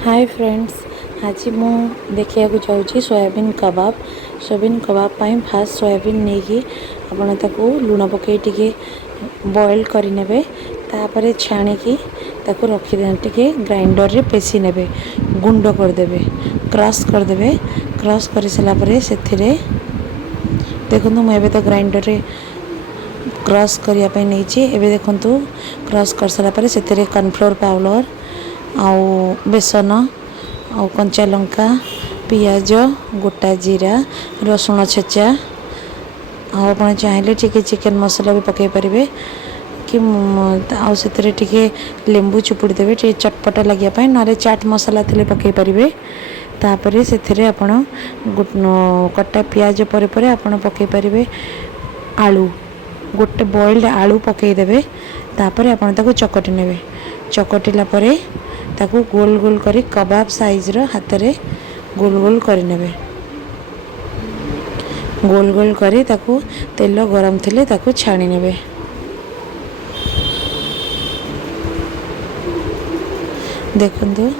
Hi friends, आज मु देखिया जाऊँगी सोयाबीन कबाब पाई फास्ट सोयाबीन नहीं कि आपण ताको लुण पकई टिके बॉयल करी नेबे तापरे छाणिकी ताको रखी टिके ग्राइंडर रे पेसी नेबे गुंड कर देबे क्रश कर देबे। क्रश कर सारा परे सेथिरे देखंतु मु एबे तो ग्राइंडर रे क्रश करिया पई नै छी। एबे देखंतु क्रश कर सारा परे सेथिरे कॉर्नफ्लोर पाउडर आउ बेसन आउ कंचा लंका पियाज गोटा जीरा रसुण छेचा आप चाहिए टिके चिकन मसला भी पकई पारे कि आउ से टिके लेंबू चुपुड़ी देवे टे चटपटा लगे ना चाट मसला थे पकई पारे। तापर से आपण कटा पियाज पर आपण पकई पारे आलू गोटे बॉइल्ड आलू पकईदेवे। तापर आपण ताको चकटी नेबे चकटिला परे ताको गोल गोल करी कबाब साइज रो हाथ रे गोल गोल करी नेबे। गोल गोल करी ताको तेल गरम थिले ताको छाणी नेबे। देखंतु